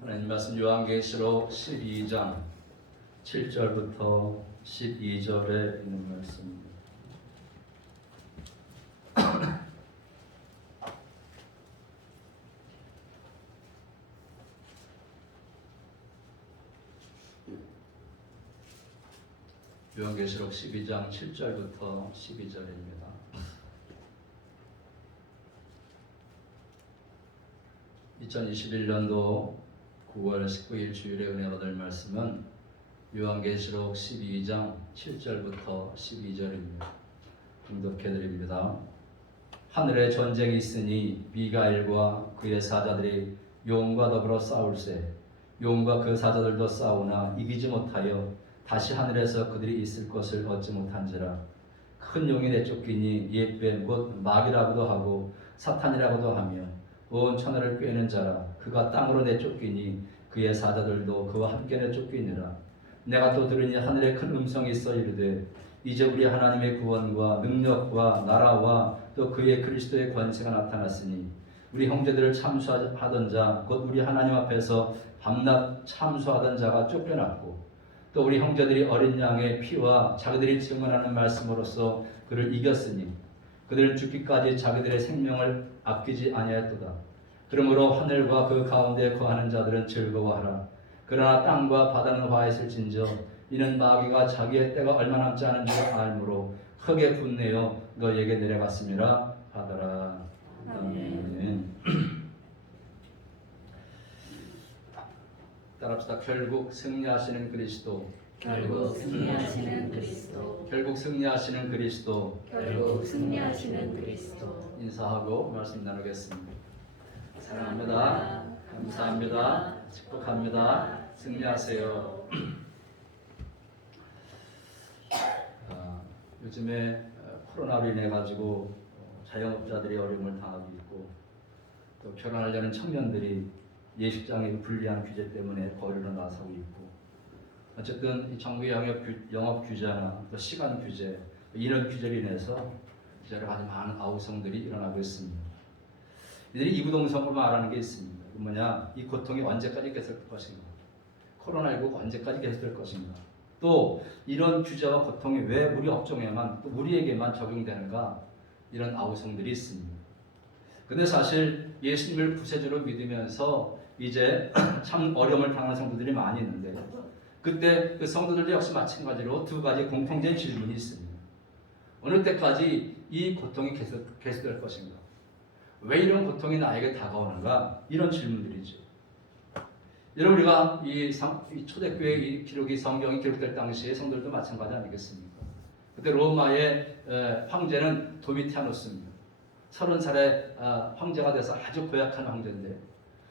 하나님 말씀 요한계시록 12장 7절부터 12절에 있는 말씀입니다. 요한계시록 12장 7절부터 12절입니다. (2021년도 9월 19일) 주일에 은혜 받을 말씀은 요한계시록 12장 7절부터 12절입니다. 봉독해드립니다. 하늘에 전쟁이 있으니 미가엘과 그의 사자들이 용과 더불어 싸울세. 용과 그 사자들도 싸우나 이기지 못하여 다시 하늘에서 그들이 있을 것을 얻지 못한지라. 큰 용이 내쫓기니 옛뱀 곧 마귀라고도 하고 사탄이라고도 하며 온 천하를 꿰는 자라. 그가 땅으로 내쫓기니 그의 사자들도 그와 함께 내쫓기니라. 내가 또 들으니 하늘에 큰 음성이 있어 이르되 이제 우리 하나님의 구원과 능력과 나라와 또 그의 그리스도의 권세가 나타났으니 우리 형제들을 참수하던 자 곧 우리 하나님 앞에서 밤낮 참수하던 자가 쫓겨났고 또 우리 형제들이 어린 양의 피와 자기들이 증언하는 말씀으로써 그를 이겼으니 그들은 죽기까지 자기들의 생명을 아끼지 아니하였도다. 그러므로 하늘과 그 가운데 거하는 자들은 즐거워하라. 그러나 땅과 바다는 화했을진저 이는 마귀가 자기의 때가 얼마 남지 않은 줄 알므로 크게 분내어 너희에게 내려갔음이라 하더라. 아멘. 따라합시다. 결국 승리하시는 그리스도. 결국 승리하시는 그리스도. 결국 승리하시는 그리스도. 결국 승리하시는 그리스도. 인사하고 말씀 나누겠습니다. 사랑합니다. 감사합니다. 축복합니다. 승리하세요. 요즘에 코로나로 인해 가지고 자영업자들이 어려움을 당하고 있고 또 결혼하려는 청년들이 예식장의 불리한 규제 때문에 거리로 나서고 있고 어쨌든 이 정부의 영업 규제나 또 시간 규제 이런 규제로 인해서 여러 가지 많은 아우성들이 일어나고 있습니다. 이들이 이구동성으로 말하는 게 있습니다. 그 뭐냐? 이 고통이 언제까지 계속될 것인가? 코로나19가 언제까지 계속될 것인가? 또 이런 규제와 고통이 왜 우리 업종에만 또 우리에게만 적용되는가? 이런 아우성들이 있습니다. 근데 사실 예수님을 구세주로 믿으면서 이제 참 어려움을 당하는 성도들이 많이 있는데 그때 그 성도들도 역시 마찬가지로 두 가지 공통된 질문이 있습니다. 어느 때까지 이 고통이 계속될 것인가? 왜 이런 고통이 나에게 다가오는가? 이런 질문들이죠. 여러분 우리가 이 초대교회 이 기록이 성경이 기록될 당시에 성도들도 마찬가지 아니겠습니까? 그때 로마의 황제는 도미티아누스입니다. 30살에 황제가 돼서 아주 고약한 황제인데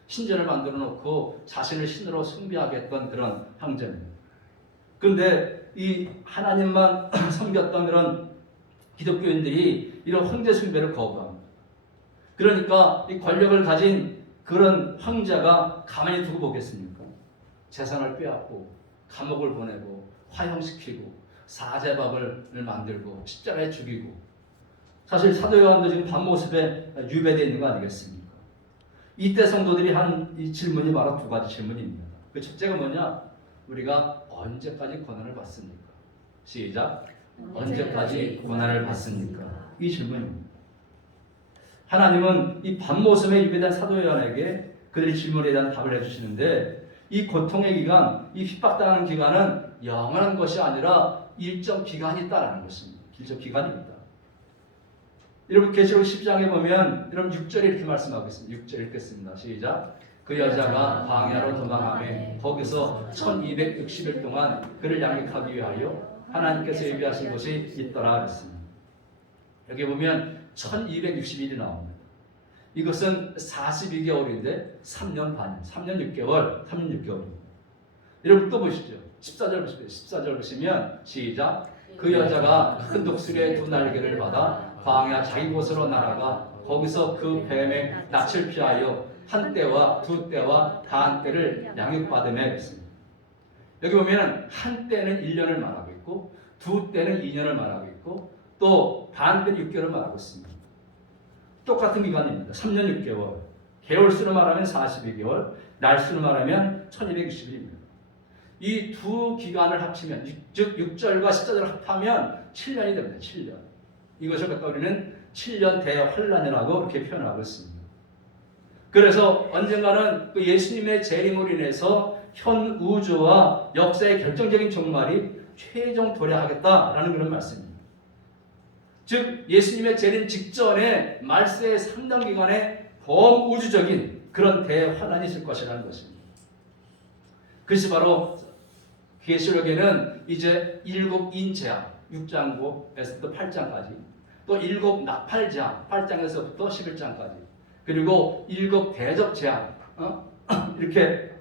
신전을 만들어 놓고 자신을 신으로 숭배하게 했던 그런 황제입니다. 그런데 이 하나님만 섬겼던 그런 기독교인들이 이런 황제 숭배를 거부합니다. 그러니까 이 권력을 가진 그런 황제가 가만히 두고 보겠습니까? 재산을 빼앗고 감옥을 보내고 화형시키고 사제밥을 만들고 십자가에 죽이고 사실 사도 요한도 지금 밤모습에 유배되어 있는 거 아니겠습니까? 이때 성도들이 한 이 질문이 바로 두 가지 질문입니다. 그 첫째가 뭐냐? 우리가 언제까지 고난을 받습니까? 시작. 언제까지 고난을 받습니까? 이 질문입니다. 하나님은 이 밤모습에 유배된 사도 요한에게 그들의 질문에 대한 답을 해주시는데 이 고통의 기간, 이 핍박당하는 기간은 영원한 것이 아니라 일정 기간이 있다라는 것입니다. 일정 기간입니다. 여러분 계시록 10장에 보면 여러분 6절에 이렇게 말씀하고 있습니다. 6절 읽겠습니다. 시작. 그 여자가 광야로 도망하며 거기서 1260일 동안 그를 양육하기 위하여 하나님께서 예비하신 곳이 있더라 그랬습니다. 여기 보면 1260일이 나옵니다. 이것은 42개월인데 3년 반, 3년 6개월, 3년 6개월입니다. 여러분 또 보시죠. 14절 보시죠. 14절 보시면 시작. 그 여자가 큰 독수리의 두 날개를 받아 광야 자기 곳으로 날아가 거기서 그 뱀의 낯을 피하여 한 때와 두 때와 반 때를 양육받으며 했습니다. 여기 보면 한 때는 1년을 말하고 있고 두 때는 2년을 말하고 있고 또 반 때는 6개월을 말하고 있습니다. 똑같은 기간입니다. 3년 6개월. 개월수로 말하면 42개월, 날수로 말하면 1260일입니다. 이 두 기간을 합치면 즉 6절과 10절을 합하면 7년이 됩니다. 7년. 이것을 갖다 우리는 7년 대환란이라고 이렇게 표현하고 있습니다. 그래서 언젠가는 그 예수님의 재림으로 인해서 현 우주와 역사의 결정적인 종말이 최종 도래하겠다라는 그런 말씀입니다. 즉 예수님의 재림 직전에 말세의 3년 기간에 범우주적인 그런 대환란이 있을 것이라는 것입니다. 그것이 바로 계시록에는 이제 7인 재앙 6장에서부터 8장까지 또 7 나팔 재앙 8장에서부터 11장까지 그리고 7 대접 재앙 이렇게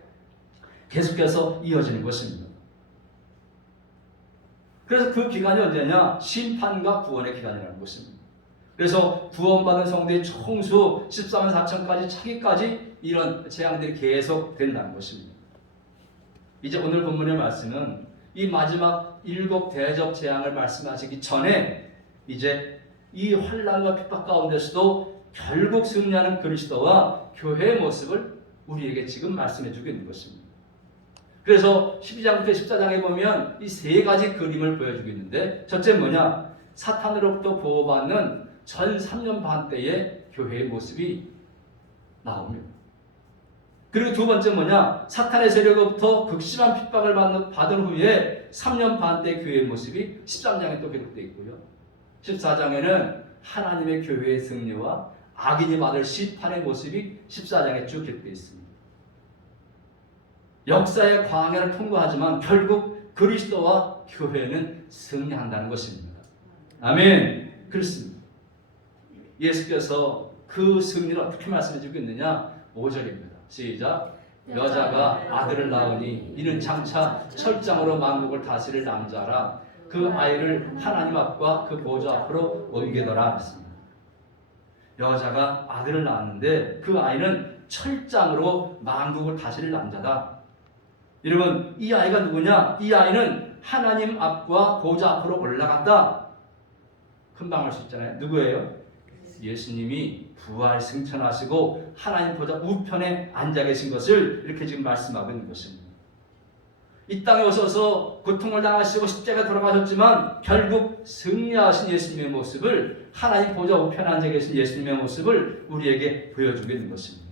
계속해서 이어지는 것입니다. 그래서 그 기간이 언제냐? 심판과 구원의 기간이라는 것입니다. 그래서 구원받은 성도의 총수 14만 4천까지 차기까지 이런 재앙들이 계속 된다는 것입니다. 이제 오늘 본문의 말씀은 이 마지막 7 대접 재앙을 말씀하시기 전에 이제 이 환난과 핍박 가운데서도 결국 승리하는 그리스도와 교회의 모습을 우리에게 지금 말씀해 주고 있는 것입니다. 그래서 12장부터 14장에 보면 이 세 가지 그림을 보여주고 있는데 첫째 뭐냐? 사탄으로부터 보호받는 전 3년 반 때의 교회의 모습이 나옵니다. 그리고 두 번째 뭐냐? 사탄의 세력으로부터 극심한 핍박을 받은 후에 3년 반 때 교회의 모습이 13장에 또 기록되어 있고요. 14장에는 하나님의 교회의 승리와 악인이 받을 심판의 모습이 14장에 쭉 기록되어 있습니다. 역사의 광야를 통과하지만 결국 그리스도와 교회는 승리한다는 것입니다. 아멘. 그렇습니다. 예수께서 그 승리를 어떻게 말씀해 주고 있느냐? 5절입니다. 시작. 여자가 아들을 낳으니 이는 장차 철장으로 만국을 다스릴 남자라. 그 아이를 하나님 앞과 그 보좌 앞으로 옮기더라 했습니다. 여자가 아들을 낳았는데 그 아이는 철장으로 만국을 다스릴 남자다. 여러분, 이 아이가 누구냐? 이 아이는 하나님 앞과 보좌 앞으로 올라갔다. 금방 알 수 있잖아요. 누구예요? 예수님이 부활 승천하시고 하나님 보좌 우편에 앉아 계신 것을 이렇게 지금 말씀하고 있는 것입니다. 이 땅에 오셔서 고통을 당하시고 십자가에 돌아가셨지만 결국 승리하신 예수님의 모습을, 하나님 보좌 우편에 앉아 계신 예수님의 모습을 우리에게 보여주고 있는 것입니다.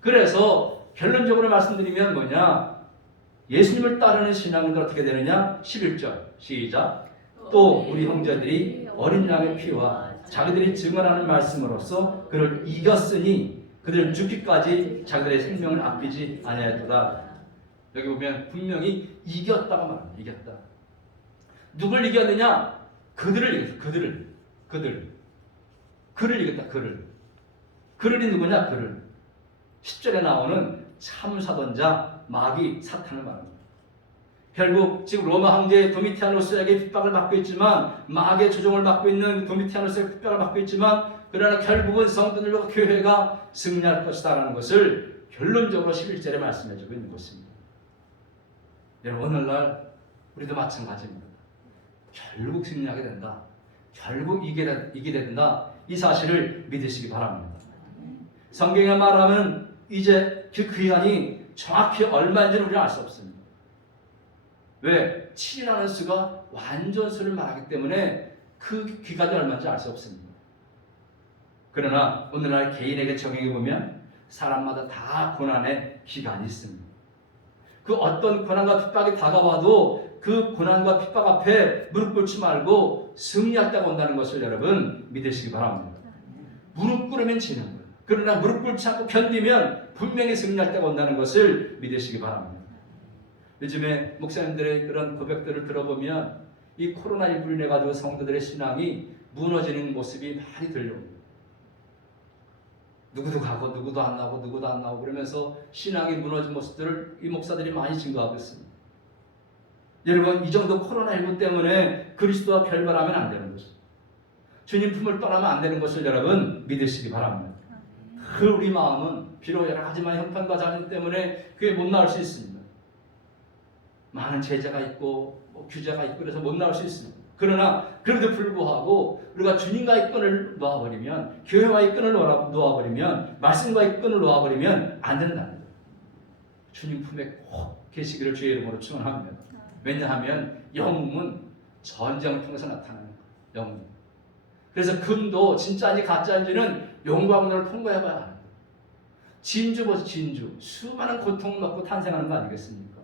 그래서 결론적으로 말씀드리면 뭐냐? 예수님을 따르는 신앙들 어떻게 되느냐? 11절 시작. 또 우리 형제들이 어린 양의 피와 자기들이 증언하는 말씀으로써 그를 이겼으니 그들은 죽기까지 자기들의 생명을 아끼지 아니하였도다. 여기 보면 분명히 이겼다고 말합니다. 이겼다. 누굴 이겼느냐? 그들을 이겼다. 그를 이겼다. 그들이 누구냐? 그를. 10절에 나오는 참사던자 마귀 사탄을 말합니다. 결국 지금 로마 황제 도미티아누스에게 핍박을 받고 있지만, 마귀의 조종을 받고 있는 도미티아누스에게 핍박을 받고 있지만, 그러나 결국은 성도들과 교회가 승리할 것이다라는 것을 결론적으로 11절에 말씀해주고 있는 것입니다. 여러분, 오늘날 우리도 마찬가지입니다. 결국 승리하게 된다. 결국 이기게 된다. 이 사실을 믿으시기 바랍니다. 성경에 말하면 이제 그 기한이 정확히 얼마인지는 우리는 알 수 없습니다. 왜? 7이라는 수가 완전수를 말하기 때문에 그 기간이 얼마인지 알 수 없습니다. 그러나 오늘날 개인에게 적용해 보면 사람마다 다 고난의 기간이 있습니다. 그 어떤 고난과 핍박이 다가와도 그 고난과 핍박 앞에 무릎 꿇지 말고 승리할 때가 온다는 것을 여러분 믿으시기 바랍니다. 무릎 꿇으면 지는 거예요. 그러나 무릎 꿇지 않고 견디면 분명히 승리할 때가 온다는 것을 믿으시기 바랍니다. 요즘에 목사님들의 그런 고백들을 들어보면 이 코로나19로 인해 가지고 성도들의 신앙이 무너지는 모습이 많이 들려옵니다. 누구도 가고 누구도 안 나오고 그러면서 신앙이 무너진 모습들을 이 목사들이 많이 증거하고 있습니다. 여러분, 이 정도 코로나19 때문에 그리스도와 결별하면 안 되는 것입니다. 주님 품을 떠나면 안 되는 것을 여러분 믿으시기 바랍니다. 그 우리 마음은 비록 여러 가지만 형편과 자진 때문에 그게 못 나올 수 있습니다. 많은 제재가 있고 규제가 있고 그래서 못 나올 수 있습니다. 그러나 그럼에도 불구하고 우리가 주님과의 끈을 놓아버리면, 교회와의 끈을 놓아버리면, 말씀과의 끈을 놓아버리면 안 된답니다. 주님 품에 꼭 계시기를 주의 이름으로 축원합니다. 왜냐하면 영웅은 전쟁을 통해서 나타나는 거예요. 영웅. 그래서 금도 진짜인지 가짜인지는 용과 문을 통과해봐야 하는 거예요. 진주 보세요. 진주. 수많은 고통을 받고 탄생하는 거 아니겠습니까?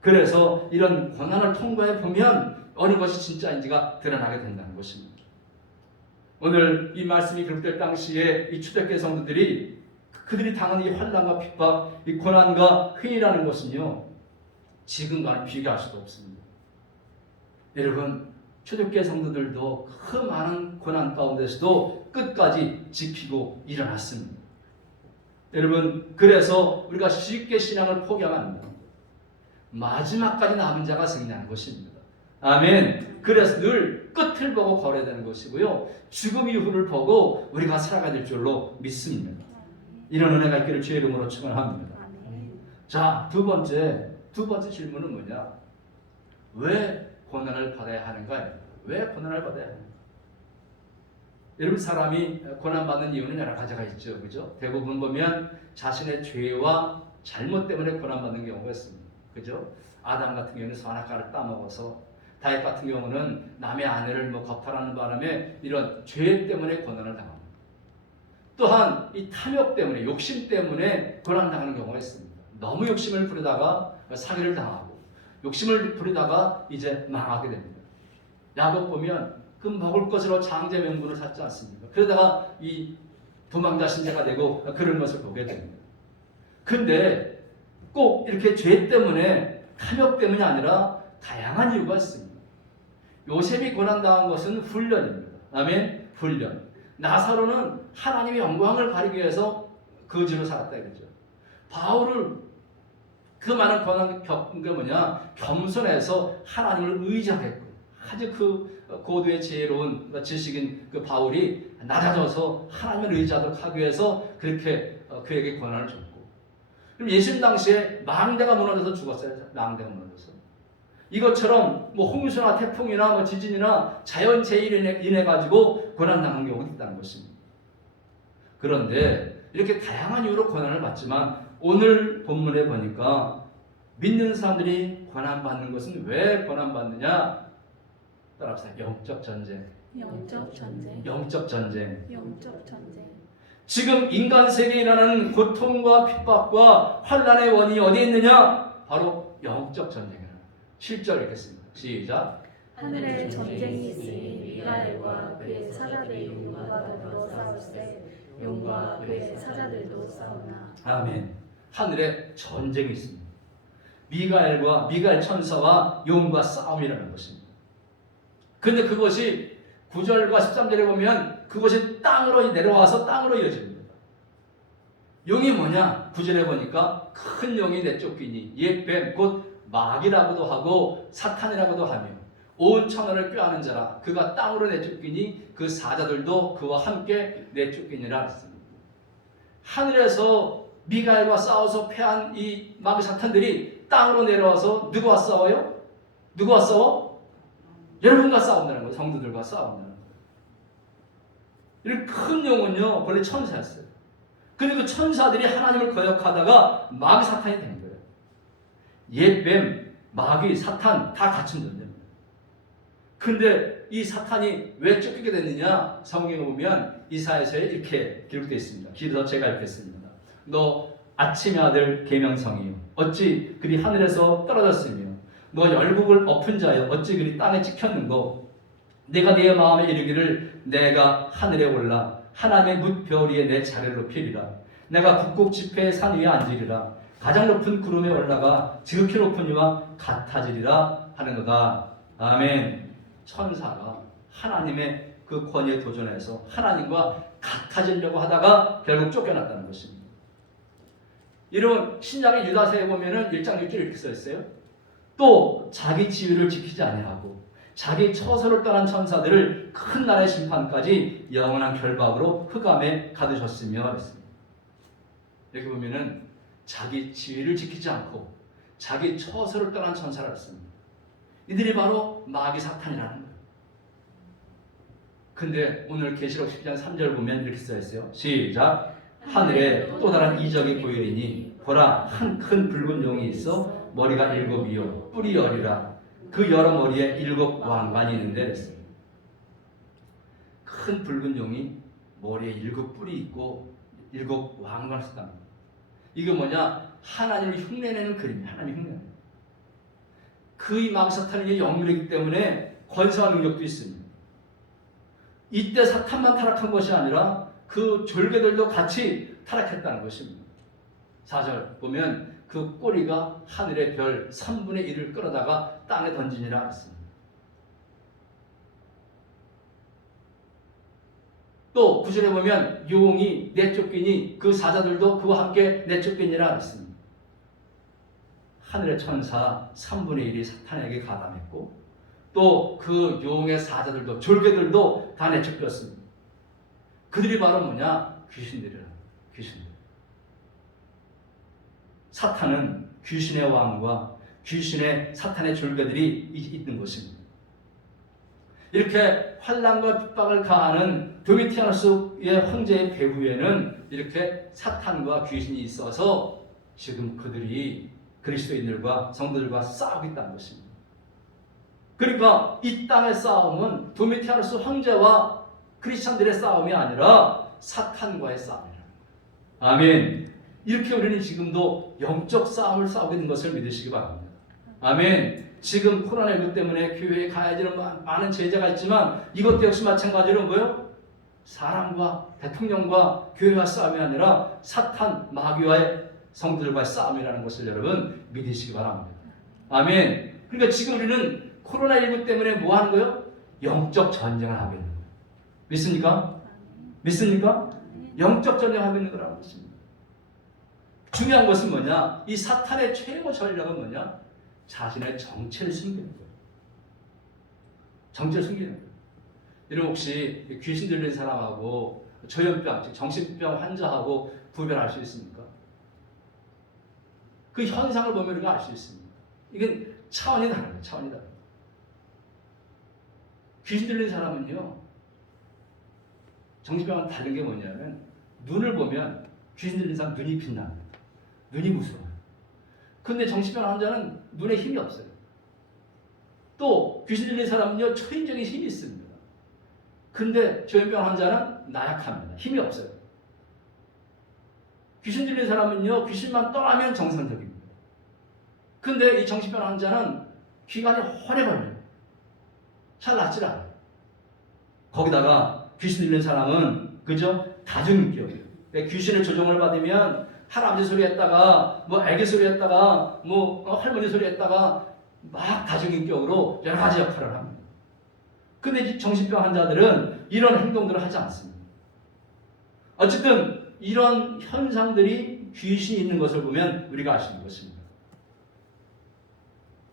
그래서 이런 고난을 통과해 보면 어느 것이 진짜인지가 드러나게 된다는 것입니다. 오늘 이 말씀이 기록될 당시에 이 초대교회 성도들이 그들이 당한 이 환난과 핍박, 이 고난과 회의라는 것은요, 지금과는 비교할 수도 없습니다. 여러분, 초대교회 성도들도 그 많은 고난 가운데서도 끝까지 지키고 일어났습니다. 여러분, 그래서 우리가 쉽게 신앙을 포기하면 안 됩니다. 마지막까지 남은 자가 승리하는 것입니다. 아멘. 그래서 늘 끝을 보고 걸어야 되는 것이고요, 죽음 이후를 보고 우리가 살아가야 될 줄로 믿습니다. 이런 은혜가 있기를 주의 이름으로 축원합니다. 자, 두 번째 질문은 뭐냐? 왜 고난을 받아야 하는가? 왜 고난을 받아야 하는가? 여러분, 사람이 고난받는 이유는 여러 가지가 있죠. 그죠? 대부분 보면 자신의 죄와 잘못 때문에 고난받는 경우가 있습니다. 그죠? 아담 같은 경우는 선악과를 따먹어서, 다윗 같은 경우는 남의 아내를 거탈하는 바람에 이런 죄 때문에 고난을 당합니다. 또한 이 탐욕 때문에, 욕심 때문에 고난당하는 경우가 있습니다. 너무 욕심을 부리다가 사기를 당하고, 욕심을 부리다가 이제 망하게 됩니다. 야곱 보면 그 먹을 것으로 장제 명분을 찾지 않습니까? 그러다가 이 도망자 신세가 되고 그런 것을 보게 됩니다. 근데 꼭 이렇게 죄 때문에, 탐욕 때문이 아니라 다양한 이유가 있습니다. 요셉이 고난당한 것은 훈련입니다. 아멘. 훈련. 나사로는 하나님의 영광을 가리기 위해서 거지로 살았다 이거죠. 바울을 그 많은 고난을 겪은 게 뭐냐? 겸손해서 하나님을 의지하겠고, 아주 그 고도의 지혜로운 지식인 그 바울이 낮아져서 하나님을 의지하도록 하기 위해서 그렇게 그에게 고난을 줬고, 그럼 예수님 당시에 망대가 무너져서 죽었어요. 망대가 무너져서. 이것처럼 홍수나 태풍이나 지진이나 자연재해로 인해 가지고 고난당한 경우가 있다는 것입니다. 그런데 이렇게 다양한 이유로 고난을 받지만 오늘 본문에 보니까 믿는 사람들이 고난받는 것은 왜 고난받느냐? 따라합시다. 영적 전쟁. 영적 전쟁. 영적 전쟁. 영적 전쟁. 지금 인간 세계에 일어나는 고통과 핍박과 환난의 원인이 어디에 있느냐? 바로 영적 전쟁이라는 7절 읽겠습니다. 시작. 하늘에 전쟁이 있으니 미가엘과 그의 사자들이 용과 더불어 싸울세 용과 그의 사자들도 싸우나. 아멘. 하늘에 전쟁이 있습니다. 미가엘 천사와 용과 싸움이라는 것입니다. 근데 그것이 9절과 13절에 보면 그것이 땅으로 내려와서 땅으로 이어집니다. 용이 뭐냐? 9절에 보니까 큰 용이 내쫓기니 옛뱀 곧 마귀라고도 하고 사탄이라고도 하며 온 천하를 꾀하는 자라. 그가 땅으로 내쫓기니 그 사자들도 그와 함께 내쫓기니라 했습니다. 하늘에서 미가엘과 싸워서 패한 이 마귀 사탄들이 땅으로 내려와서 누구와 싸워요? 누구와 싸워? 여러분과 싸운다는 거예요. 성도들과 싸운다는 거예요. 이런 큰 용은요, 원래 천사였어요. 그리고 그 천사들이 하나님을 거역하다가 마귀 사탄이 된 거예요. 옛뱀, 마귀, 사탄 다 같은 존재입니다. 근데 이 사탄이 왜 쫓기게 됐느냐? 성경에 보면 이사야서에 이렇게 기록되어 있습니다. 길어서 제가 읽겠습니다. 너 아침의 아들 계명성이요 어찌 그리 하늘에서 떨어졌으며 너 열국을 엎은 자여 어찌 그리 땅에 찍혔는고 내가 네 마음에 이르기를 내가 하늘에 올라 하나님의 뭇별 위에 내 자리를 높이리라. 내가 북극 지폐의 산 위에 앉으리라. 가장 높은 구름에 올라가 지극히 높은 이와 같아지리라 하는도다. 아멘. 천사가 하나님의 그 권위에 도전해서 하나님과 같아지려고 하다가 결국 쫓겨났다는 것입니다. 여러분, 신약의 유다서에 보면은 1장 6절 이렇게 써 있어요. 또 자기 지위를 지키지 아니하고 자기 처소를 떠난 천사들을 큰 날의 심판까지 영원한 결박으로 흑암에 가두셨으며 했습니다. 여기 보면은 자기 지위를 지키지 않고 자기 처소를 떠난 천사라 했습니다. 이들이 바로 마귀 사탄이라는 거예요. 근데 오늘 계시록 10장 3절 보면 이렇게 써 있어요. 시작. 하늘에 또 다른 이적이 보이리니 보라 한 큰 붉은 용이 있어 머리가 7이요 뿔이 10이라 그 여러 머리에 7 왕관이 있는데 그랬어요. 큰 붉은 용이 머리에 7 뿔이 있고 7 왕관을 썼답니다. 이게 뭐냐? 하나님을 흉내내는 그림이에요. 하나님 흉내내는. 그의 마귀 사탄이 영물이기 때문에 권세와 능력도 있습니다. 이때 사탄만 타락한 것이 아니라 그 졸개들도 같이 타락했다는 것입니다. 4절 보면 그 꼬리가 하늘의 별 3분의 1을 끌어다가 땅에 던지니라 했습니다. 또 9절에 보면 용이 내쫓기니 그 사자들도 그와 함께 내쫓기니라 했습니다. 하늘의 천사 3분의 1이 사탄에게 가담했고 또 그 용의 사자들도 졸개들도 다 내쫓겼습니다. 그들이 바로 뭐냐? 귀신들이라. 귀신들. 사탄은 귀신의 왕과 귀신의 사탄의 졸개들이 있는 것입니다. 이렇게 환난과 핍박을 가하는 도미티아누스의 황제의 배후에는 이렇게 사탄과 귀신이 있어서 지금 그들이 그리스도인들과 성도들과 싸우고 있다는 것입니다. 그러니까 이 땅의 싸움은 도미티아누스 황제와 크리스천들의 싸움이 아니라 사탄과의 싸움이라는 거예요. 아멘. 이렇게 우리는 지금도 영적 싸움을 싸우고 있는 것을 믿으시기 바랍니다. 아멘. 지금 코로나19 때문에 교회에 가야지는 많은 제재가 있지만 이것도 역시 마찬가지로 뭐예요? 사람과 대통령과 교회와 싸움이 아니라 사탄, 마귀와의 성도들과의 싸움이라는 것을 여러분 믿으시기 바랍니다. 아멘. 그러니까 지금 우리는 코로나19 때문에 뭐 하는 거예요? 영적 전쟁을 하고 있는 거예요. 믿습니까? 믿습니까? 영적 전쟁을 하고 있는 거라는 것입니다. 중요한 것은 뭐냐? 이 사탄의 최고 전략은 뭐냐? 자신의 정체를 숨기는 거예요. 정체를 숨기는 거예요. 여러분 혹시 귀신 들린 사람하고 조현병, 정신병 환자하고 구별할 수 있습니까? 그 현상을 보면 우리가 알 수 있습니다. 이건 차원이 다른 거예요. 차원이 다른 거예요. 귀신 들린 사람은요, 정신병은 다른 게 뭐냐면 눈을 보면 귀신 들린 사람 눈이 빛납니다. 눈이 무서워요. 근데 정신병 환자는 눈에 힘이 없어요. 또 귀신 들린 사람은요, 초인적인 힘이 있습니다. 근데 조현병 환자는 나약합니다. 힘이 없어요. 귀신 들린 사람은요, 귀신만 떠나면 정상적입니다. 근데 이 정신병 환자는 기간이 오래 걸려요. 잘 낫질 않아요. 거기다가 귀신 들린 사람은 그죠? 다중인격이에요. 귀신의 조종을 받으면 할아버지 소리 했다가 뭐 애기 소리 했다가 뭐 할머니 소리 했다가 막 다중인격으로 여러 가지 역할을 합니다. 근데 이 정신병 환자들은 이런 행동들을 하지 않습니다. 어쨌든 이런 현상들이 귀신이 있는 것을 보면 우리가 알 수 있는 것입니다.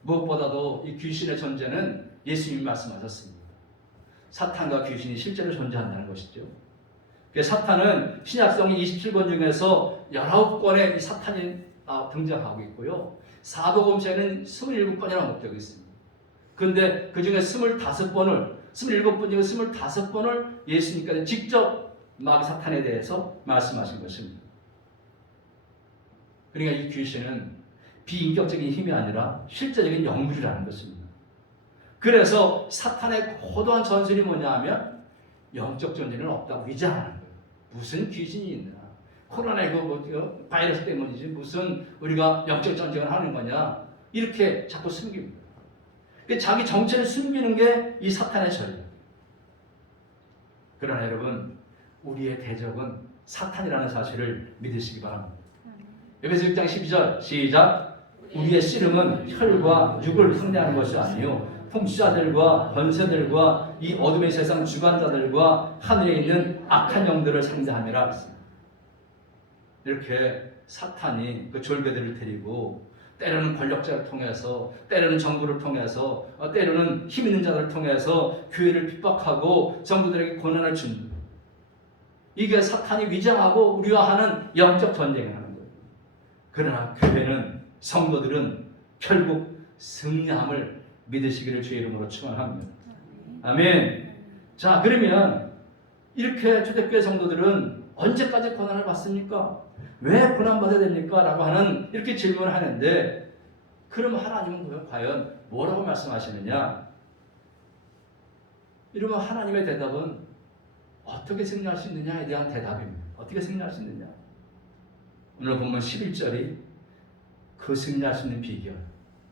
무엇보다도 이 귀신의 존재는 예수님이 말씀하셨습니다. 사탄과 귀신이 실제로 존재한다는 것이죠. 사탄은 신약성경 27권 중에서 19권의 이 사탄이 등장하고 있고요. 사복음서에는 27번이나 목적이 있습니다. 그런데 그 중에 25번을, 27번 중에 25번을 예수님께서 직접 마귀 사탄에 대해서 말씀하신 것입니다. 그러니까 이 귀신은 비인격적인 힘이 아니라 실제적인 영물이라는 것입니다. 그래서 사탄의 고도한 전술이 뭐냐 하면 영적 존재는 없다고 위장하는 거예요. 무슨 귀신이 있나? 코로나19 바이러스 때문이지 무슨 우리가 영적 전쟁을 하는 거냐? 이렇게 자꾸 숨깁니다. 자기 정체를 숨기는 게 이 사탄의 전략. 그러나 여러분, 우리의 대적은 사탄이라는 사실을 믿으시기 바랍니다. 에베소 6장 12절 시작. 우리의 씨름은 혈과 육을 상대하는 것이 아니요 통치자들과 권세들과 이 어둠의 세상 주관자들과 하늘에 있는 악한 영들을 상대함이라 했습니다. 이렇게 사탄이 그 졸개들을 데리고 때로는 권력자를 통해서, 때로는 정부를 통해서, 때로는 힘 있는 자들을 통해서 교회를 핍박하고 성도들에게 고난을 줍니다. 이게 사탄이 위장하고 우리와 하는 영적 전쟁을 하는 거예요. 그러나 교회는, 성도들은 결국 승리함을 믿으시기를 주의 이름으로 축원합니다. 아멘. 자, 그러면 이렇게 초대교회 성도들은 언제까지 고난을 받습니까? 왜 고난받아야 됩니까? 라고 하는 이렇게 질문을 하는데, 그럼 하나님은 과연 뭐라고 말씀하시느냐? 이러면 하나님의 대답은 어떻게 승리할 수 있느냐에 대한 대답입니다. 어떻게 승리할 수 있느냐? 오늘 본문 11절이 그 승리할 수 있는 비결,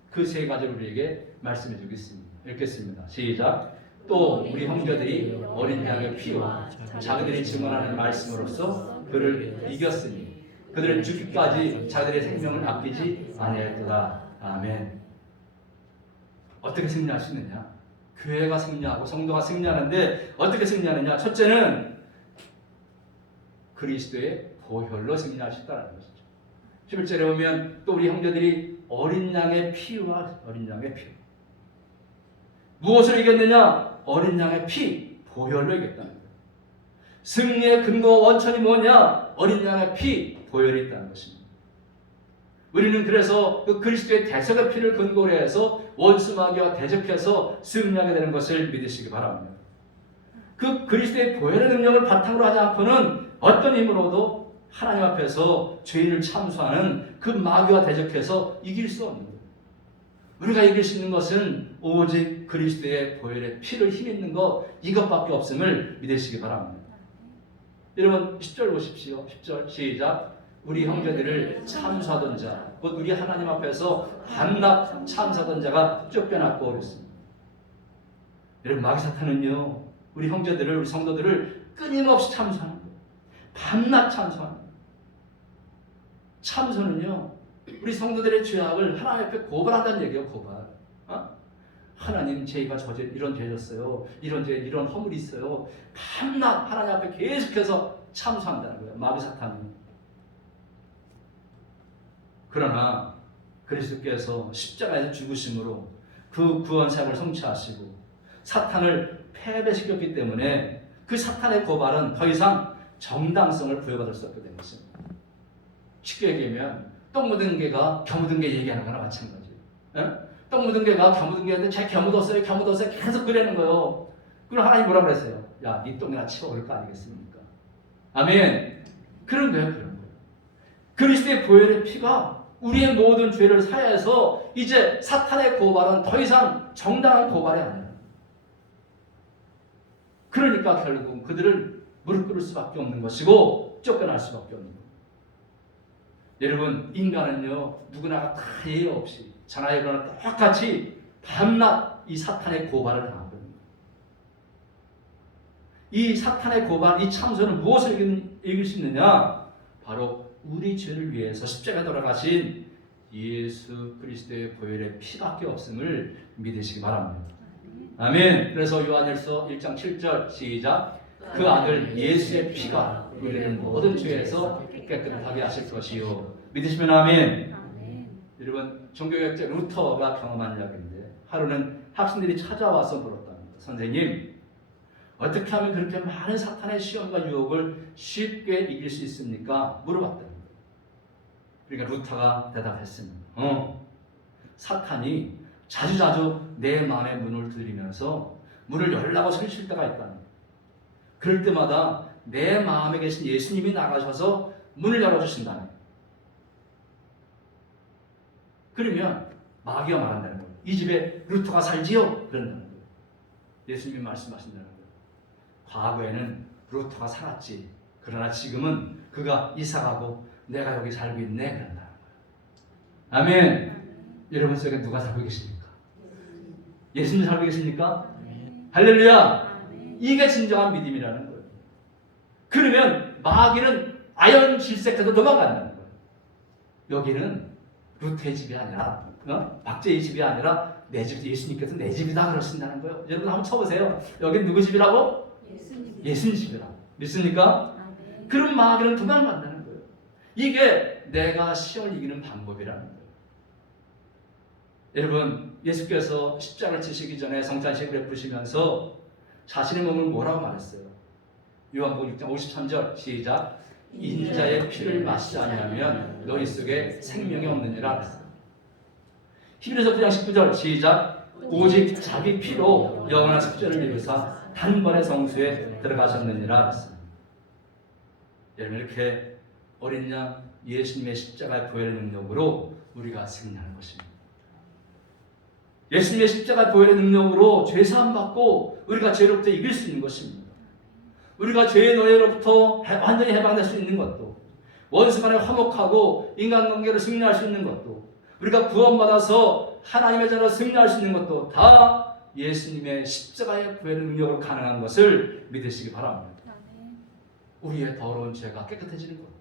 그 세 가지를 우리에게 말씀해 주겠습니다. 읽겠습니다. 시작. 또 우리 형제들이 어린 양의 피와 자기들이 증언하는 말씀으로써 그를 이겼으니 그들은 죽기까지 자기들의 생명을 아끼지 아니하였도다. 아멘. 어떻게 승리할 수 있느냐? 교회가 승리하고 성도가 승리하는데 어떻게 승리하느냐? 첫째는 그리스도의 보혈로 승리할 수 있다는 것이죠. 11절에 보면 또 우리 형제들이 어린 양의 피와 무엇을 이겼느냐? 어린 양의 피, 보혈로 이겼다는 거예요. 승리의 근거와 원천이 뭐냐? 어린 양의 피, 보혈이 있다는 것입니다. 우리는 그래서 그 그리스도의 대속의 피를 근거로 해서 원수마귀와 대적해서 승리하게 되는 것을 믿으시기 바랍니다. 그 그리스도의 보혈의 능력을 바탕으로 하지 않고는 어떤 힘으로도 하나님 앞에서 죄인을 참수하는 그 마귀와 대적해서 이길 수 없는 거예요. 우리가 이길 수 있는 것은 오직 그리스도의 보혈의 피를 힘있는 것, 이것밖에 없음을 믿으시기 바랍니다. 여러분 10절 보십시오. 10절 시작. 우리 형제들을 참수하던 자, 곧 우리 하나님 앞에서 밤낮 참수하던 자가 쫓겨났고 그랬습니다. 여러분 마귀 사탄은요, 우리 형제들을, 우리 성도들을 끊임없이 참수하는 거예요. 밤낮 참수하는 거예요. 참수는요, 우리 성도들의 죄악을 하나님 앞에 고발한다는 얘기예요. 고발. 하나님, 저희가 이런 죄졌어요. 이런 죄, 이런 허물이 있어요. 밤낮 하나님 앞에 계속해서 참수한다는 거예요. 마귀 사탄은. 그러나 그리스도께서 십자가에서 죽으심으로 그 구원사역을 성취하시고 사탄을 패배시켰기 때문에 그 사탄의 고발은 더 이상 정당성을 부여받을 수 없게 된 것입니다. 쉽게 얘기하면 똥 묻은 개가 겨 묻은 개 얘기하는 거나 마찬가지예요. 똥 묻은 개가 겨 묻은 개한테 제 겨 묻었어요 계속 그러는 거예요. 그럼 하나님 뭐라 그랬어요? 야, 네 똥이나 치워올 거 아니겠습니까? 아멘. 그런 거예요. 그리스도의 보혈의 피가 우리의 모든 죄를 사해서 이제 사탄의 고발은 더 이상 정당한 고발이 아니에요. 그러니까 결국 그들을 무릎 꿇을 수밖에 없는 것이고 쫓겨날 수밖에 없는 거예요. 여러분, 인간은요, 누구나 다 예의 없이 자나 일어나 똑같이 밤낮 이 사탄의 고발을 당하고 있는 거예요. 이 사탄의 고발, 이 참소는 무엇을 이길 수 있느냐? 바로 우리 죄를 위해서 십자가에 돌아가신 예수 그리스도의 보혈의 피밖에 없음을 믿으시기 바랍니다. 아멘. 그래서 요한일서 1장 7절 시작. 그 아들 예수의 피가 우리를 모든 죄에서 깨끗하게 하실 것이요. 믿으시면 아멘. 여러분, 종교개혁자 루터가 경험한 이야기인데 하루는 학생들이 찾아와서 물었답니다. 선생님, 어떻게 하면 그렇게 많은 사탄의 시험과 유혹을 쉽게 이길 수 있습니까? 물어봤답니다. 그러니까 루터가 대답했습니다. 사탄이 자주자주 내 마음의 문을 두드리면서 문을 열라고 소리칠 때가 있다는 거예요. 그럴 때마다 내 마음에 계신 예수님이 나가셔서 문을 열어주신다는 거예요. 그러면 마귀가 말한다는 거예요. 이 집에 루터가 살지요? 그런다는 거예요. 예수님이 말씀하신다는 거예요. 과거에는 루터가 살았지. 그러나 지금은 그가 이사가고 내가 여기 살고 있네. 그런다는 거예요. 아멘. 여러분 속에 누가 살고 계십니까? 예수님 살고 계십니까? 할렐루야. 이게 진정한 믿음이라는 거예요. 그러면 마귀는 아연 질색해서 도망간다는 거예요. 여기는 루터의 집이 아니라 박제의 집이 아니라 내 집, 예수님께서 내 집이다 그러신다는 거예요. 여러분 한번 쳐보세요. 여기 누구 집이라고? 예수님 집이라고. 믿습니까? 그럼 마귀는 도망간다는 거예요. 이게 내가 시험을 이기는 방법이라는 거예요. 여러분, 예수께서 십자가를 지시기 전에 성찬식을 베푸시면서 자신의 몸을 뭐라고 말했어요? 요한복음 6장 53절 시작. 인자의 피를 마시지 아니하면 너희 속에 생명이 없느니라 그랬어요. 히브리서 9장 19절 시작. 오직 자기 피로 영원한 속죄를 이루사 단번에 성수에 들어가셨느니라 그랬어요. 여러분, 이렇게 어린 양 예수님의 십자가의 보혈의 능력으로 우리가 승리하는 것입니다. 예수님의 십자가의 보혈의 능력으로 죄사함 받고 우리가 죄로부터 이길 수 있는 것입니다. 우리가 죄의 노예로부터 완전히 해방될 수 있는 것도, 원수 간에 화목하고 인간관계로 승리할 수 있는 것도, 우리가 구원받아서 하나님의 자로 승리할 수 있는 것도 다 예수님의 십자가의 보혈의 능력으로 가능한 것을 믿으시기 바랍니다. 우리의 더러운 죄가 깨끗해지는 것도,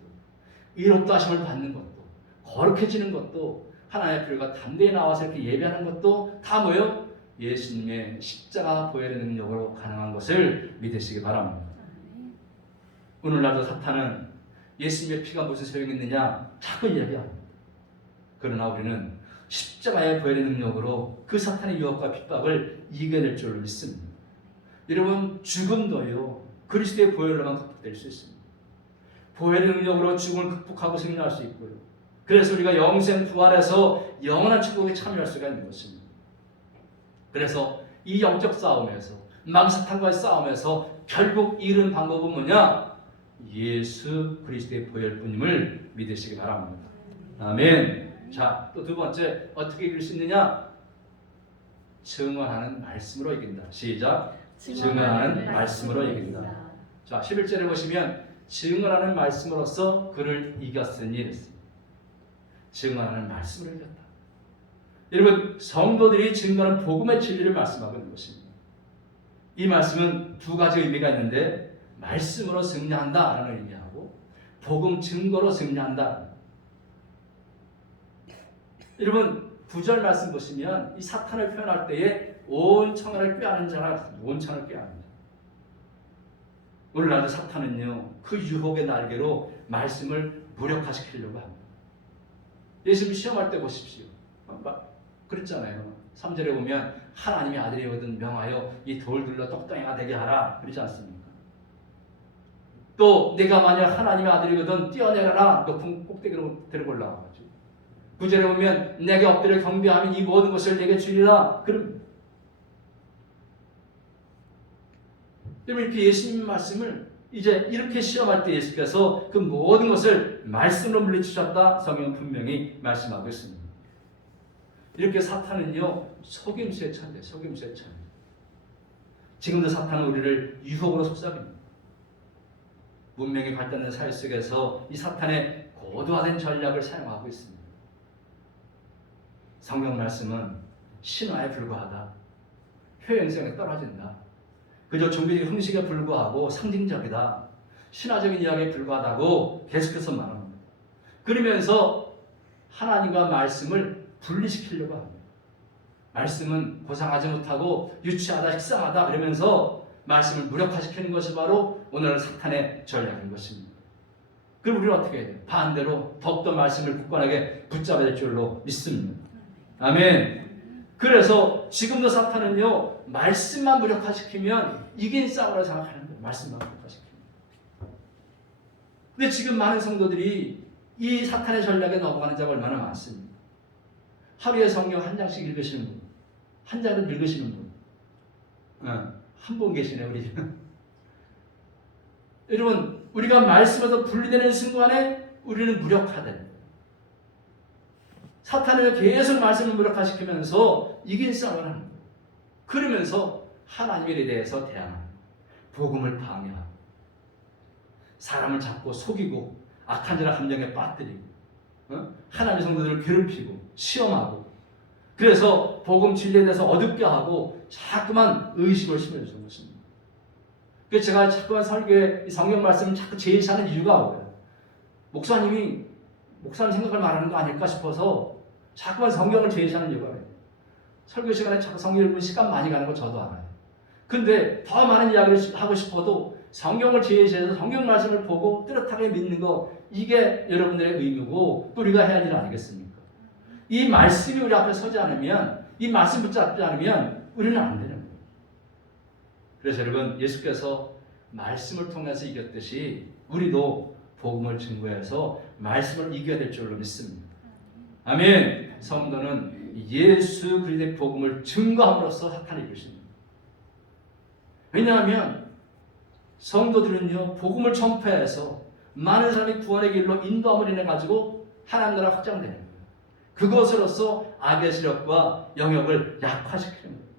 의롭다 하심을 받는 것도, 거룩해지는 것도, 하나님의 불과 담대히 나와서 이렇게 예배하는 것도 다 뭐예요? 예수님의 십자가 보혈의 능력으로 가능한 것을 믿으시기 바랍니다. 오늘날도 사탄은 예수님의 피가 무슨 소용이 있느냐 자꾸 이야기합니다. 그러나 우리는 십자가의 보혈의 능력으로 그 사탄의 유혹과 핍박을 이겨낼 줄 믿습니다. 여러분, 죽음도요 그리스도의 보혈로만 극복될 수 있습니다. 보혈의 능력으로 죽음을 극복하고 승리할 수 있고요. 그래서 우리가 영생 부활해서 영원한 천국에 참여할 수가 있는 것입니다. 그래서 이 영적 싸움에서, 사탄과의 싸움에서 결국 이기는 방법은 뭐냐? 예수 그리스도의 보혈뿐임을 믿으시기 바랍니다. 아멘. 자, 또 두 번째, 어떻게 이길 수 있느냐? 증언하는 말씀으로 이긴다. 시작. 증언하는 말씀으로 이긴다. 자, 11절에 보시면 증언하는 말씀으로써 그를 이겼으니 이랬습니다. 증언하는 말씀으로 이겼다. 여러분, 성도들이 증거하는 복음의 진리를 말씀하고 있는 것입니다. 이 말씀은 두 가지 의미가 있는데, 말씀으로 승리한다라는 의미하고 복음 증거로 승리한다. 여러분, 9절 말씀 보시면 이 사탄을 표현할 때에 온 청을 꾀하는 자라 했습니다. 온 청을 꾀하는 자. 오늘날도 사탄은요 그 유혹의 날개로 말씀을 무력화시키려고 합니다. 예수님 시험할 때 보십시오. 그랬잖아요. 3절에 보면 하나님의 아들이거든 명하여 이 돌들로 똑당이가 되게 하라 그러지 않습니까? 또 내가 만약 하나님의 아들이거든 뛰어내려라 높은 꼭대기로 데리고 올라가가지고 9절에 보면 내게 엎드려 경배하면 이 모든 것을 내게 주리라. 그럼 이렇게 예수님 말씀을 이제 이렇게 시험할 때 예수께서 그 모든 것을 말씀으로 물리치셨다. 성경은 분명히 말씀하고 있습니다. 이렇게 사탄은요 속임수의 천재, 속임수의 천재. 지금도 사탄은 우리를 유혹으로 속삭입니다. 문명이 발달된 사회 속에서 이 사탄의 고도화된 전략을 사용하고 있습니다. 성경 말씀은 신화에 불과하다. 효용성에 떨어진다. 그저 종교적 형식에 불과하고 상징적이다. 신화적인 이야기에 불과하다고 계속해서 말합니다. 그러면서 하나님과 말씀을 분리시키려고 합니다. 말씀은 고상하지 못하고 유치하다, 식상하다 그러면서 말씀을 무력화시키는 것이 바로 오늘 사탄의 전략인 것입니다. 그럼 우리는 어떻게 해야 돼요? 반대로 더욱더 말씀을 굳건하게 붙잡아야 될 줄로 믿습니다. 아멘. 그래서 지금도 사탄은요 말씀만 무력화시키면 이긴 싸움이라고 생각하는 거예요. 말씀만 무력화시키면. 근데 지금 많은 성도들이 이 사탄의 전략에 넘어가는 자가 얼마나 많습니다. 하루에 성경 한 장씩 읽으시는 분, 한 장은 읽으시는 분, 한 분 계시네 우리 지금. 여러분, 우리가 말씀에서 분리되는 순간에 우리는 무력화돼. 사탄을 계속 말씀을 무력화시키면서 이긴 싸움을 하는 거예요. 그러면서 하나님에 대해서 대항하는 거예요. 복음을 방해하고 사람을 잡고 속이고 악한 자라 함정에 빠뜨리고 하나님의 성도들을 괴롭히고 시험하고 그래서 복음 진리에 대해서 어둡게 하고 자꾸만 의심을 심어주는 것입니다. 그래서 제가 자꾸만 설교에 성경 말씀을 자꾸 제시하는 이유가 뭐예요? 목사님 생각을 말하는 거 아닐까 싶어서 자꾸만 성경을 제시하는 이유가 뭐예요? 설교 시간에 자꾸 성경 읽는 시간 많이 가는 거 저도 알아요. 근데 더 많은 이야기를 하고 싶어도 성경을 제시해서 성경 말씀을 보고 뚜렷하게 믿는 거 이게 여러분들의 의무고 또 우리가 해야 할 일 아니겠습니까? 이 말씀이 우리 앞에 서지 않으면 이 말씀 붙잡지 않으면 우리는 안 되는 거예요. 그래서 여러분 예수께서 말씀을 통해서 이겼듯이 우리도 복음을 증거해서 말씀을 이겨야 될 줄로 믿습니다. 아멘. 성도는 예수 그리스도의 복음을 증거함으로써 사탄을 이기십니다. 왜냐하면 성도들은요 복음을 전파해서 많은 사람이 구원의 길로 인도함을 인해 가지고 하나님 나라 확장되는 거예요. 그것으로서 악의 세력과 영역을 약화시키는 거예요.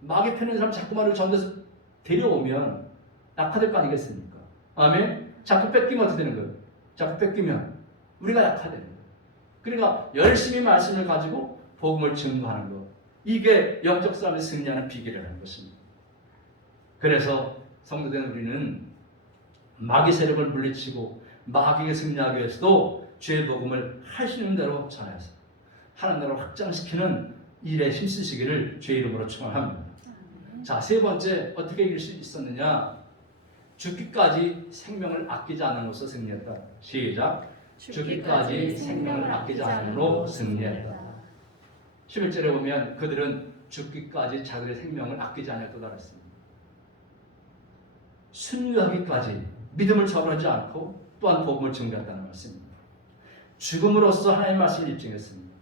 마귀 펴는 사람 자꾸만 전도해서 데려오면 약화될 거 아니겠습니까? 아멘? 자꾸 뺏기면 어떻게 되는 거예요? 자꾸 뺏기면 우리가 약화되는 거예요. 그러니까 열심히 말씀을 가지고 복음을 증거하는 것. 이게 영적 싸움에 승리하는 비결이라는 것입니다. 그래서 성도된 우리는 마귀 세력을 물리치고 마귀에게 승리하기 위해서도 죄의 복음을 하시는 대로 전해서 하나님 나라를 확장시키는 일에 힘쓰시기를 주의 이름으로 축원합니다. 자, 세 번째 어떻게 이길 수 있었느냐? 죽기까지 생명을 아끼지 않음으로써 승리했다. 시작. 죽기까지 생명을 아끼지 않음으로 승리했다. 11절에 보면 그들은 죽기까지 자기의 생명을 아끼지 않았다고 말했습니다. 순교하기까지 믿음을 저버리지 않고 또한 복음을 증거했다는 말씀입니다. 죽음으로써 하나님의 말씀을 입증했습니다.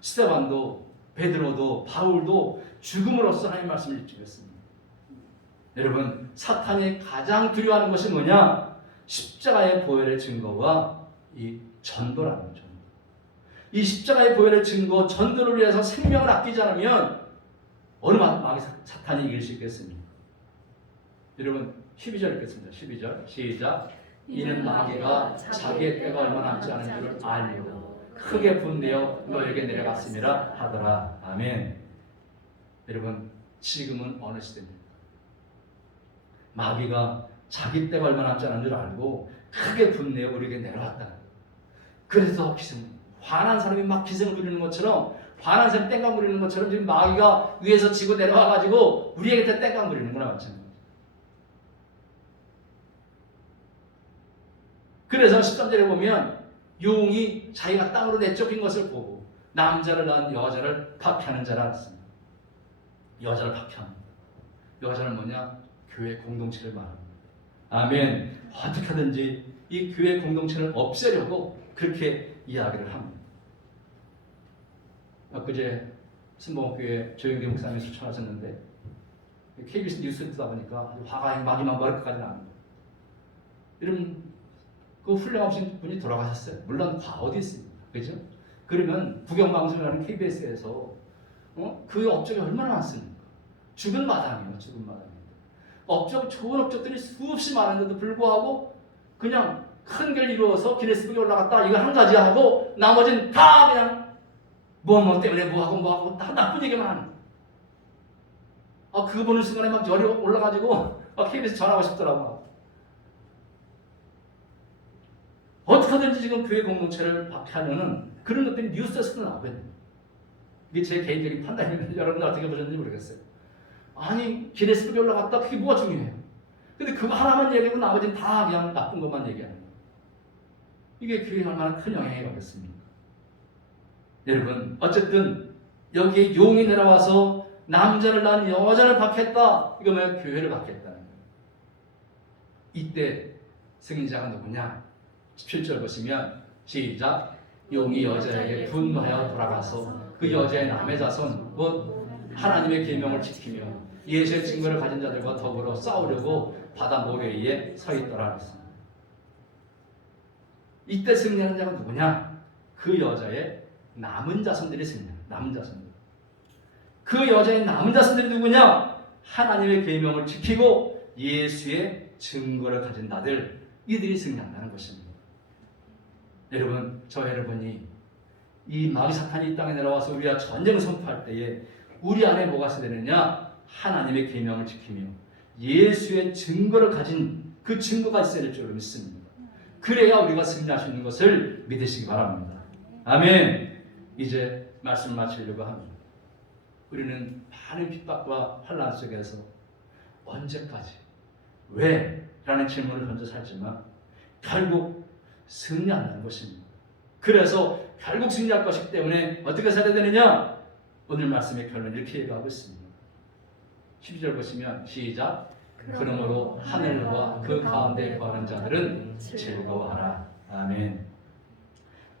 스데반도, 베드로도, 바울도 죽음으로써 하나님의 말씀을 입증했습니다. 여러분, 사탄이 가장 두려워하는 것이 뭐냐? 십자가의 보혈의 증거와 이 전도라는 거죠. 이 십자가의 보혈의 증거, 전도를 위해서 생명을 아끼지 않으면 어느 마귀 사탄이 이길 수 있겠습니까? 여러분, 12절 읽겠습니다. 12절 시작. 이는 마귀가 자기의 때가 얼마 남지 않은 줄을 알고 크게 분내어 너에게 내려갔음이라 하더라. 아멘. 여러분, 지금은 어느 시대입니까? 마귀가 자기 때가 얼마 남지 않은 줄 알고 크게 분내어 우리에게 내려왔다. 그래서 화난 사람이 막 기승을 부리는 것처럼, 화난 사람이 땡깡 부리는 것처럼 지금 마귀가 위에서 지고 내려와가지고 우리에게 땡깡 부리는 거나 마찬가지입니다. 그래서 13절에 보면 용이 자기가 땅으로 내쫓긴 것을 보고 남자를 낳은 여자를 박해하는 자라 했습니다. 여자를 박해합니다. 여자는 뭐냐? 교회 공동체를 말합니다. 아멘. 어떻게 하든지 이 교회 공동체를 없애려고 그렇게 이야기를 합니다. 엊그제 순복음교회 조영기 목사님이 추천하셨는데 KBS 뉴스를 듣다 보니까 화가 막이만 머리까지 나옵니다. 이런 그 훌륭하신 분이 돌아가셨어요. 물론 다 어디 있습니까? 그죠? 그러면 국영방송이라는 KBS에서 그 업적이 얼마나 많습니까? 죽은 마당이에요. 죽은 마당이에요. 좋은 업적들이 수없이 많은데도 불구하고 그냥 큰 걸 이루어서 기네스북에 올라갔다 이거 한 가지 하고 나머지는 다 그냥 뭐 때문에 뭐하고 다 나쁜 얘기만 하는 거예요. 그거 보는 순간에 막 열이 올라가지고 KBS 전화하고 싶더라고요. 어떻게든지 지금 교회 공동체를 박해하려는 그런 것들이 뉴스에서도 나오거든요. 이게 제 개인적인 판단이면 여러분들 어떻게 보셨는지 모르겠어요. 아니 기네스북에 올라갔다 그게 뭐가 중요해요? 근데 그거 하나만 얘기하고 나머지는 다 그냥 나쁜 것만 얘기하는 거예요. 이게 교회에 얼마나 큰 영향이 오겠습니까? 여러분 어쨌든 여기에 용이 내려와서 남자를 낳은 여자를 박했다. 이거 뭐야? 교회를 박했다는 거예요. 이때 승리자가 누구냐? 17절 보시면 시작. 용이 여자에게 분노하여 돌아가서 그 여자의 남의 자손 곧 하나님의 계명을 지키며 예수의 증거를 가진 자들과 더불어 싸우려고 바다 모래위에 서 있더라 했습니다. 이때 승리하는 자가 누구냐? 그 여자의 남은 자손들이 승리합니다. 남은 자손들. 그 여자의 남은 자손들이 누구냐? 하나님의 계명을 지키고 예수의 증거를 가진 자들, 이들이 승리한다는 것입니다. 여러분, 저 여러분이 이 마귀 사탄이 이 땅에 내려와서 우리와 전쟁을 선포할 때에 우리 안에 뭐가 있어야 되느냐? 하나님의 계명을 지키며 예수의 증거를 가진 그 증거가 있어야 될 줄 믿습니다. 그래야 우리가 승리할 수 있는 것을 믿으시기 바랍니다. 아멘. 이제 말씀 마치려고 합니다. 우리는 많은 핍박과 환난 속에서 언제까지 왜? 라는 질문을 던져 살지만 결국 승리한다는 것입니다. 그래서 결국 승리할 것이기 때문에 어떻게 살아야 되느냐? 오늘 말씀의 결론을 이렇게 얘기하고 있습니다. 12절 보시면 시작. 그러므로 하늘과 그 가운데 거하는 자들은 즐거워하라. 아멘.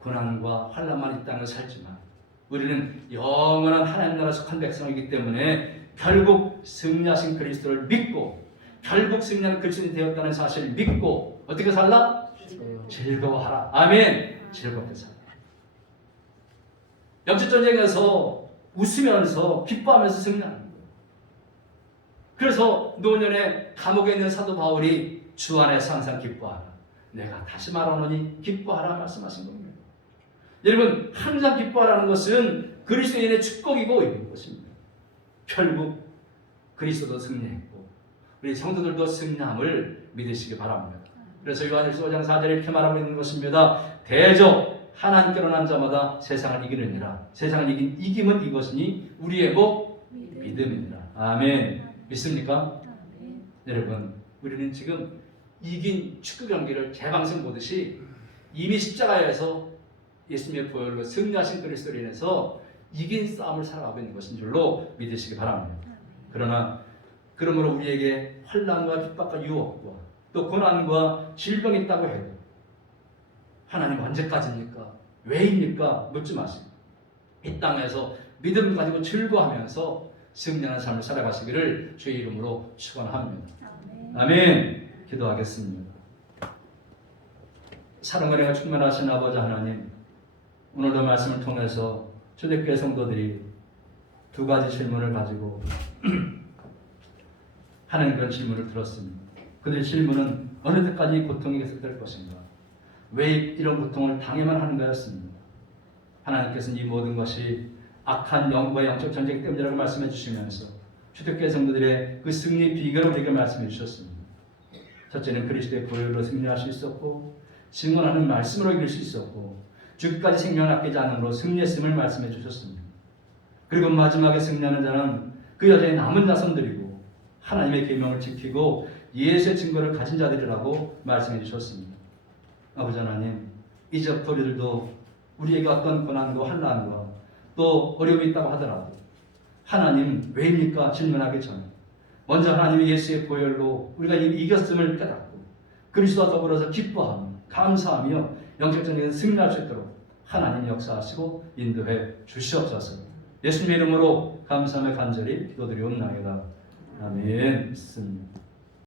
고난과 환난만 이 땅을 살지만 우리는 영원한 하나님 나라 속한 백성이기 때문에 결국 승리하신 그리스도를 믿고 결국 승리하는 그리스도인이 되었다는 사실을 믿고 어떻게 살라? 즐거워하라. 아멘. 즐겁게 살아. 영적 전쟁에서 웃으면서 기뻐하면서 승리하는 거예요. 그래서 노년에 감옥에 있는 사도 바울이 주 안에서 항상 기뻐하라. 내가 다시 말하노니 기뻐하라 말씀하신 겁니다. 여러분, 항상 기뻐하라는 것은 그리스도인의 축복이고 있는 것입니다. 결국 그리스도도 승리했고 우리 성도들도 승리함을 믿으시기 바랍니다. 그래서 요한일서 5장 4절에 이렇게 말하고 있는 것입니다. 대저 하나님께로 난 자마다 세상을 이기느니라. 세상을 이김은 이것이니 우리의 복 믿음이니라. 아멘. 믿습니까? 여러분, 우리는 지금 이긴 축구 경기를 재방송 보듯이 이미 십자가에서 예수님의 보혈로 승리하신 그리스도로 인해서 이긴 싸움을 살아가고 있는 것인 줄로 믿으시기 바랍니다. 그러므로 우리에게 환난과 핍박과 유혹과 또 고난과 질병이 있다고 해도 하나님 언제까지입니까? 왜입니까? 묻지 마시고 이 땅에서 믿음을 가지고 즐거워하면서 승리하는 삶을 살아가시기를 주의 이름으로 축원합니다. 아멘. 기도하겠습니다. 사랑과 은혜가 충만하신 아버지 하나님, 오늘도 말씀을 통해서 초대교회 성도들이 두 가지 질문을 가지고 하는 그런 질문을 들었습니다. 그들의 질문은 어느 때까지 고통이 계속될 것인가? 왜 이런 고통을 당해만 하는 거였습니다. 하나님께서는 이 모든 것이 악한 영과 영적 전쟁 때문이라고 말씀해 주시면서 초대교회 성도들의 그 승리 비결을 우리에게 말씀해 주셨습니다. 첫째는 그리스도의 보혈로 승리할 수 있었고, 증언하는 말씀으로 이길 수 있었고, 죽기까지 생명을 아끼지 않음으로 승리했음을 말씀해 주셨습니다. 그리고 마지막에 승리하는 자는 그 여자의 남은 자손들이고 하나님의 계명을 지키고 예수의 증거를 가진 자들이라고 말씀해 주셨습니다. 아버지 하나님, 이제부터 우리들도 우리에게 어떤 고난과 환난과 또 어려움이 있다고 하더라도 하나님 왜입니까? 질문하기 전에 먼저 하나님의 예수의 보혈로 우리가 이겼음을 깨닫고 그리스도와 더불어서 기뻐하며 감사하며 영적 전쟁에서 승리할 수 있도록 하나님 역사하시고 인도해 주시옵소서. 예수님의 이름으로 감사하며 간절히 기도드리옵나이다. 아멘. 믿습니다.